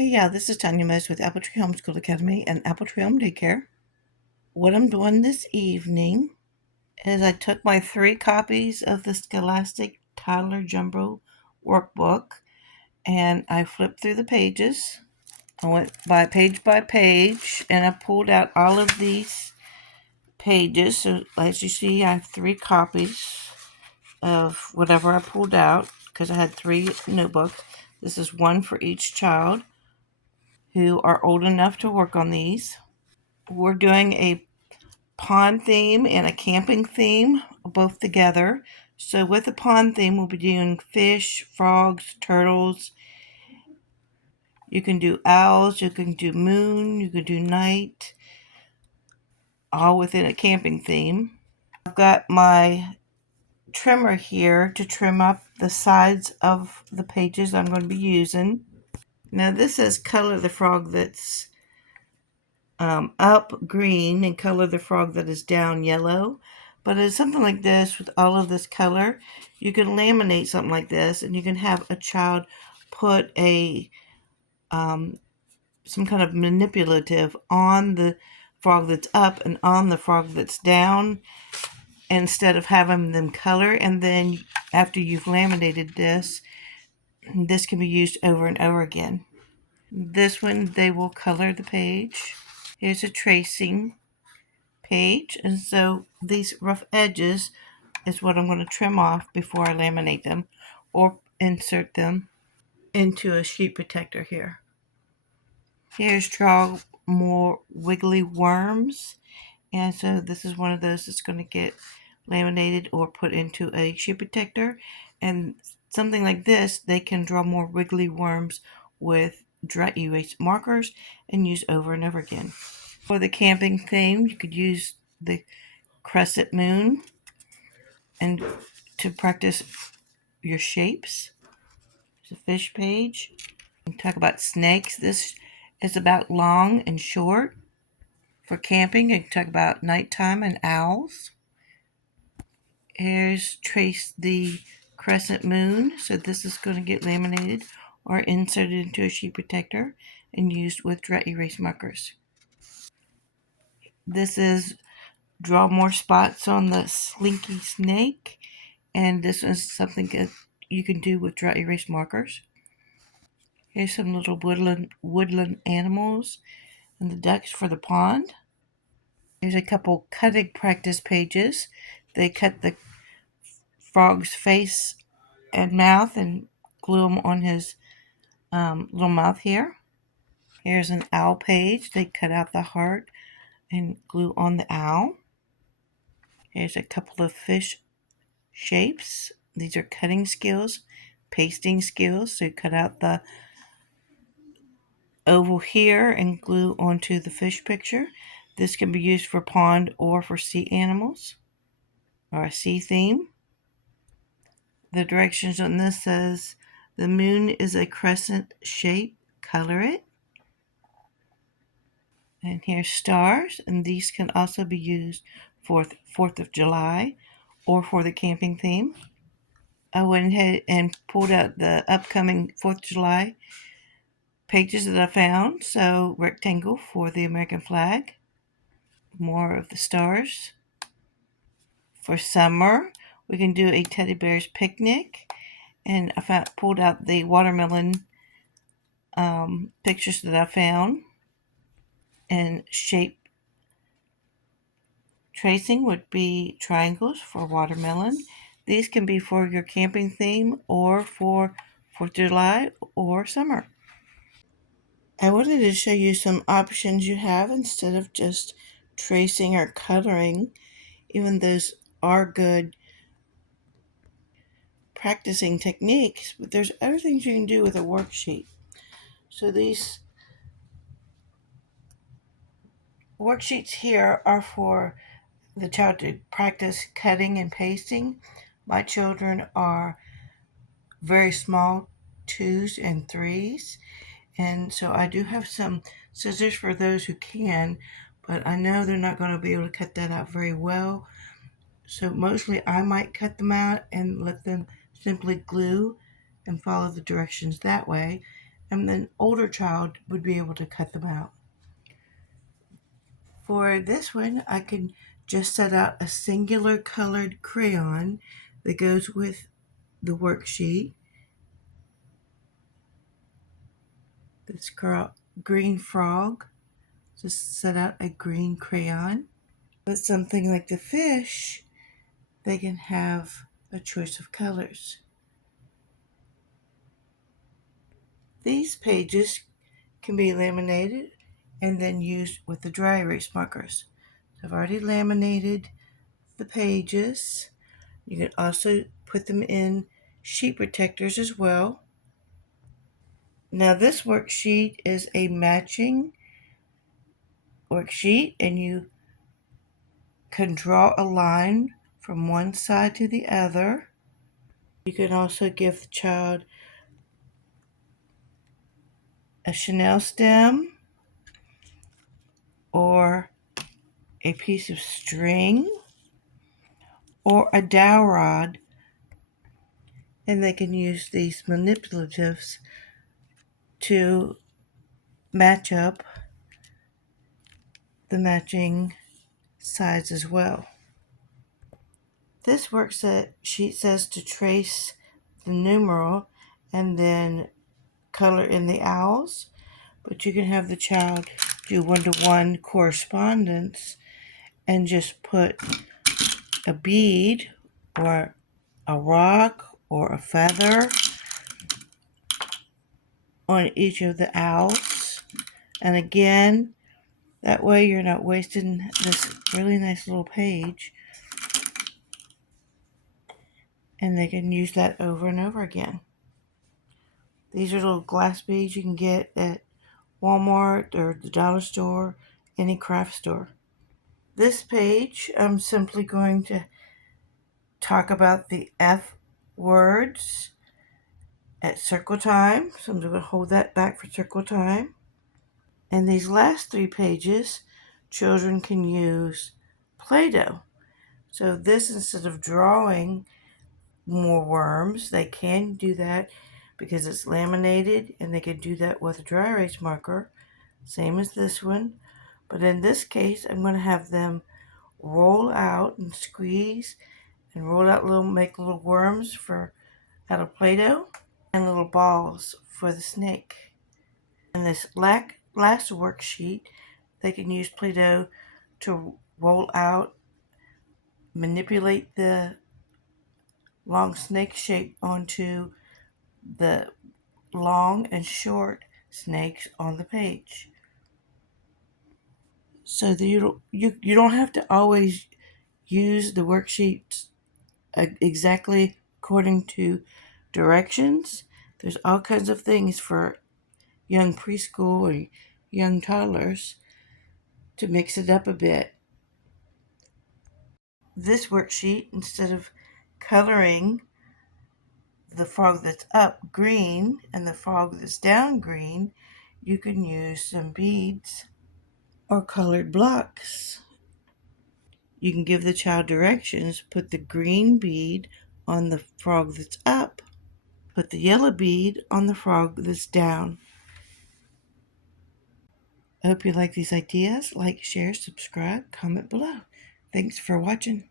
Hey, yeah, this is Tanya Mose with Apple Tree Homeschool Academy and Apple Tree Home Daycare. What I'm doing this evening is I took my 3 copies of the Scholastic Toddler Jumbo workbook and I flipped through the pages. I went by page and I pulled out all of these pages. So as you see, I have 3 copies of whatever I pulled out because I had 3 notebooks. This is one for each child who are old enough to work on these. We're doing a pond theme and a camping theme both together. So with the pond theme, we'll be doing fish, frogs, turtles. You can do owls, you can do moon, you can do night, all within a camping theme. I've got my trimmer here to trim up the sides of the pages I'm going to be using. Now this says color the frog that's up green and color the frog that is down yellow. But it's something like this with all of this color. You can laminate something like this and you can have a child put a some kind of manipulative on the frog that's up and on the frog that's down instead of having them color. And then after you've laminated this can be used over and over again. This one, they will color the page. Here's a tracing page, and so these rough edges is what I'm going to trim off before I laminate them or insert them into a sheet protector here. Here's draw more wiggly worms, and so this is one of those that's going to get laminated or put into a sheet protector. And something like this, they can draw more wiggly worms with dry erase markers and use over and over again. For the camping theme, you could use the crescent moon and to practice your shapes. There's a fish page. We talk about snakes. This is about long and short. For camping, you can talk about nighttime and owls. Here's trace the crescent moon. So this is going to get laminated or inserted into a sheet protector and used with dry erase markers. This is draw more spots on the slinky snake, and this is something that you can do with dry erase markers. Here's some little woodland animals and the ducks for the pond. Here's a couple cutting practice pages. They cut the frog's face and mouth and glue them on his little mouth here. Here's an owl page. They cut out the heart and glue on the owl. Here's a couple of fish shapes. These are cutting skills, pasting skills. So you cut out the oval here and glue onto the fish picture. This can be used for pond or for sea animals or a sea theme. The directions on this says the moon is a crescent shape, color it. And here's stars, and these can also be used for 4th of July or for the camping theme. I went ahead and pulled out the upcoming 4th of July pages that I found. So rectangle for the American flag, more of the stars. For summer, we can do a teddy bear's picnic, and I pulled out the watermelon pictures that I found, and shape tracing would be triangles for watermelon. These can be for your camping theme or for 4th of July or summer. I wanted to show you some options you have instead of just tracing or coloring. Even those are good practicing techniques, but there's other things you can do with a worksheet. So these worksheets here are for the child to practice cutting and pasting. My children are very small, 2s and 3s, and so I do have some scissors for those who can, but I know they're not going to be able to cut that out very well. So mostly I might cut them out and let them simply glue and follow the directions that way. and an older child would be able to cut them out. For this one, I can just set out a singular colored crayon that goes with the worksheet. This green frog, just set out a green crayon. With something like the fish, they can have a choice of colors. These pages can be laminated and then used with the dry erase markers. So I've already laminated the pages. You can also put them in sheet protectors as well. Now this worksheet is a matching worksheet, and you can draw a line from one side to the other. You can also give the child a chenille stem or a piece of string or a dowel rod, and they can use these manipulatives to match up the matching sides as well. This worksheet says to trace the numeral and then color in the owls, but you can have the child do one-to-one correspondence and just put a bead or a rock or a feather on each of the owls. And again, that way you're not wasting this really nice little page, and they can use that over and over again. These are little glass beads you can get at Walmart or the dollar store, any craft store. This page, I'm simply going to talk about the F words at circle time. So I'm going to hold that back for circle time. And these last 3 pages, children can use Play-Doh. So this, instead of drawing more worms, they can do that because it's laminated, and they can do that with a dry erase marker, same as this one. But in this case, I'm going to have them roll out and squeeze and roll out make little worms out of Play-Doh and little balls for the snake. In this last worksheet, they can use Play-Doh to roll out, manipulate the long snake shape onto the long and short snakes on the page. So that you don't have to always use the worksheets exactly according to directions. There's all kinds of things for young preschool or young toddlers to mix it up a bit. This worksheet, instead of coloring the frog that's up green and the frog that's down green, you can use some beads or colored blocks. You can give the child directions. Put the green bead on the frog that's up. Put the yellow bead on the frog that's down. I hope you like these ideas. Like, share, subscribe, comment below. Thanks for watching.